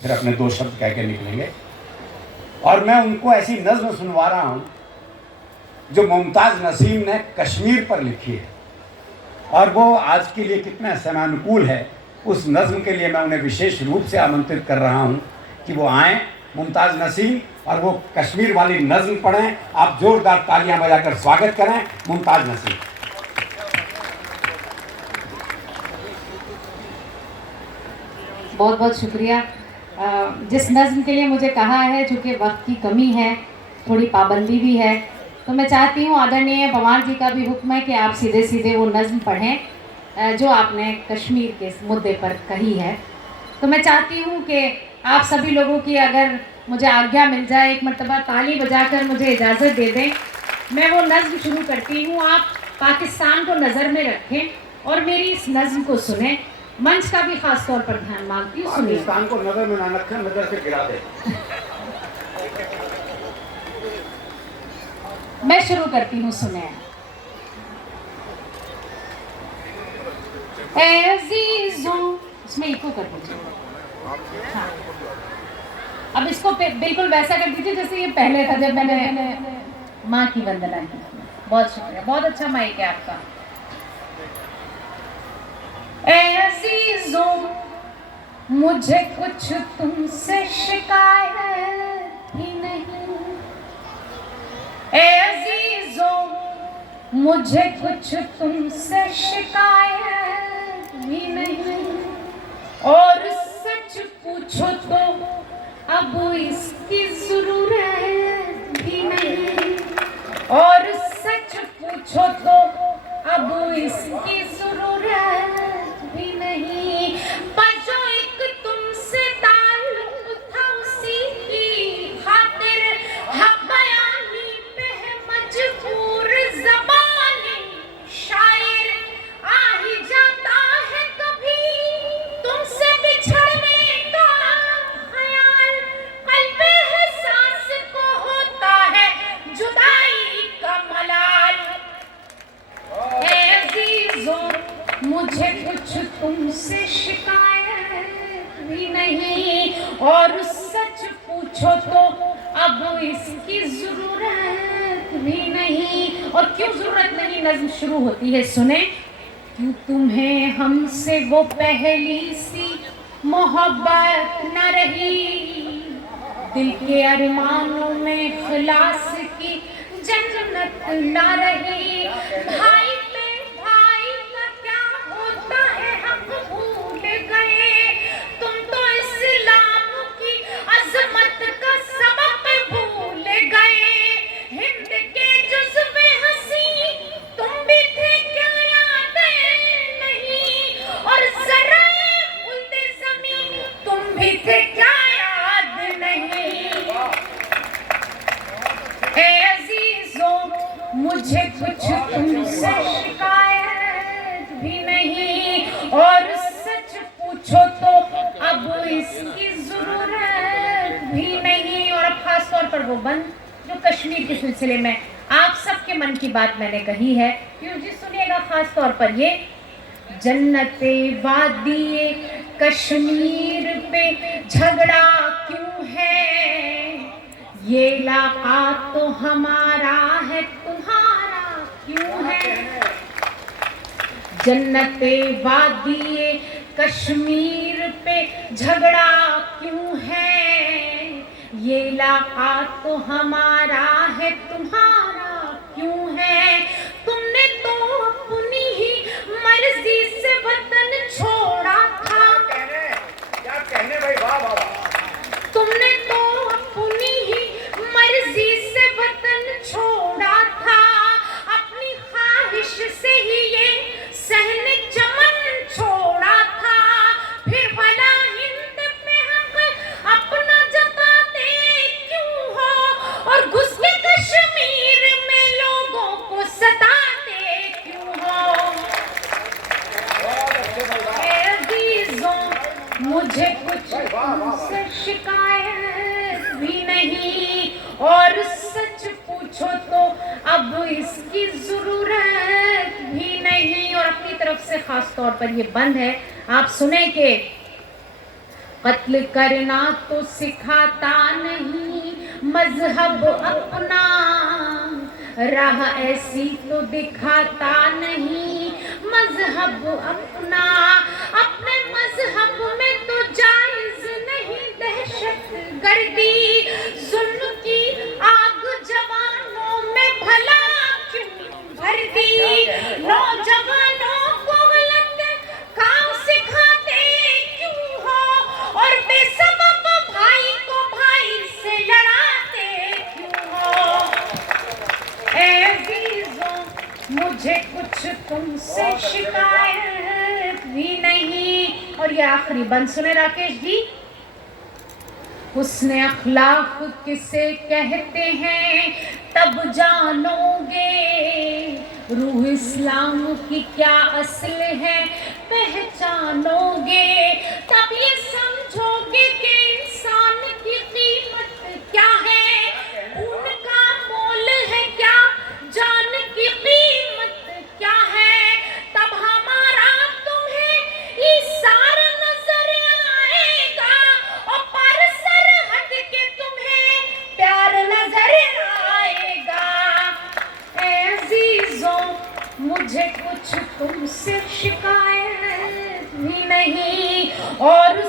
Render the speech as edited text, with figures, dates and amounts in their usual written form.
फिर अपने दो शब्द कह के निकलेंगे। और मैं उनको ऐसी नज्म सुनवा रहा हूँ जो मुमताज़ नसीम ने कश्मीर पर लिखी है, और वो आज के लिए कितना समयानुकूल है। उस नज्म के लिए मैं उन्हें विशेष रूप से आमंत्रित कर रहा हूँ कि वो आएँ, मुमताज़ नसीम, और वो कश्मीर वाली नज्म पढ़ें। आप जोरदार तालियां बजाकर स्वागत करें मुमताज़ नसीम। बहुत बहुत शुक्रिया। जिस नज़्म के लिए मुझे कहा है, चूँकि वक्त की कमी है, थोड़ी पाबंदी भी है, तो मैं चाहती हूँ, आदरणीय पंवार जी का भी हुक्म है कि आप सीधे सीधे वो नज़्म पढ़ें जो आपने कश्मीर के मुद्दे पर कही है। तो मैं चाहती हूँ कि आप सभी लोगों की अगर मुझे आज्ञा मिल जाए, एक मरतबा ताली बजाकर मुझे इजाज़त दे दें, मैं वो नज़्म शुरू करती हूँ। आप पाकिस्तान को नज़र में रखें और मेरी इस नज़्म को सुने। मंच का भी खास तौर पर ध्यान मांगती हूँ, सुनिए। पाकिस्तान को नजर में ना रखें, नजर से गिरा दे। मैं शुरू करती हूँ, सुने। ऐ अज़ीज़ों, इसमें इको कर दीजिए। हाँ, अब इसको बिल्कुल वैसा कर दीजिए जैसे ये पहले था जब मैंने माँ की वंदना की। बहुत शुक्रिया, बहुत अच्छा माइक है आपका। ऐ अज़ीज़ों, मुझे कुछ तुमसे शिकायत ही नहीं। ऐ अज़ीज़ों, मुझे कुछ तुमसे शिकायत भी नहीं, और सच पूछो तो अब इसकी ज़रूरत भी नहीं, और सच पूछो तो अब इसकी ज़रूरत भी नहीं। पर जो एक तुमसे ताल्लुक़ था उसी की खातिर हक़ बयानी पे है मजबूर ज़बानी शायर। आ ही जाता है कभी तुमसे बिछड़ने का ख़याल, क़ल्बे एहसास को होता है जुदाई का मलाल। ऐ अज़ीज़ों, मुझे कुछ तुमसे शिकायत भी नहीं, और सच पूछो तो अब इसकी ज़रूरत भी नहीं। और क्यों ज़रूरत नहीं, नज़्म शुरू होती है, सुने। क्यों तुम्हें हमसे वो पहली सी मोहब्बत न रही, दिल के अरमानों में इख़लास की जन्नत न रही। भाई पे भाई का क्या होता है हम भूल गए, तुम तो इस्लाम की अज़मत का सबक भूल गए। हिंद के जुज़्वे हसी तुम भी थे क्या याद नहीं, और ज़राए खुल्द ज़मीं तुम भी थे क्या याद नहीं। ऐ अज़ीज़ों, मुझे कुछ तुमसे शिकायत भी नहीं, और सच पूछो तो अब इसकी ज़रूरत भी नहीं। और अब खास तौर पर वो बंद जो कश्मीर के सिलसिले में आप सबके मन की बात मैंने कही है, क्यों जी, सुनिएगा खास तौर पर ये। जन्नते वादी कश्मीर पे झगड़ा क्यों है, ये इलाका तो हमारा है, तुम्हारा क्यों है। जन्नते वादी कश्मीर पे झगड़ा क्यों है, ये इलाका तो हमारा है, तुम्हारा क्यों है। तुमने तो अपनी ही मर्जी से वतन छोड़ा था, क्या कहने भाई, वाह वाह वाह। तुमने तो अपनी ही मर्जी से वतन छोड़ा था, अपनी ख्वाहिश से ही ये सहने चमन छोड़ा था। फिर भला हिंद पे हक अपना जताते क्यों हो, और घुस के कश्मीर में लोगों को सताते क्यों हो। ऐ अज़ीज़ों, मुझे कुछ तुमसे शिकायत भी नहीं, और सच पूछो तो अब इसकी ज़रूरत भी नहीं। और अपनी तरफ से खास तौर पर ये बंद है, आप सुने कि कत्ल करना तो सिखाता नहीं मजहब अपना, राह ऐसी तो दिखाता नहीं मजहब अपना। अपने मजहब में तो जायज नहीं दहशत गर्दी, जुल्म की आग जवानों में भला क्यों भर दी। नौजवानों को गलत काम सिखाते क्यों हो, और बेसबब भाई को भाई से लड़ाते क्यों हो। ऐ अजीजों, मुझे कुछ तुमसे शिकायत भी नहीं। और ये आखिरी बंद सुने राकेश जी। हुस्न अखलाक किसे कहते हैं तब जानोगे, रूह इस्लाम की क्या असल है पहचानोगे। तब ये समझोगे कि इंसान की कीमत क्या है, उनका मोल है क्या, जान की कीमत क्या है। तब हमारा तुम्हें इशार नजर आएगा, और पर सरहद के तुम्हें प्यार नजर आएगा। ऐ अजीजों, मुझे कुछ तुमसे शिकायत भी नहीं, और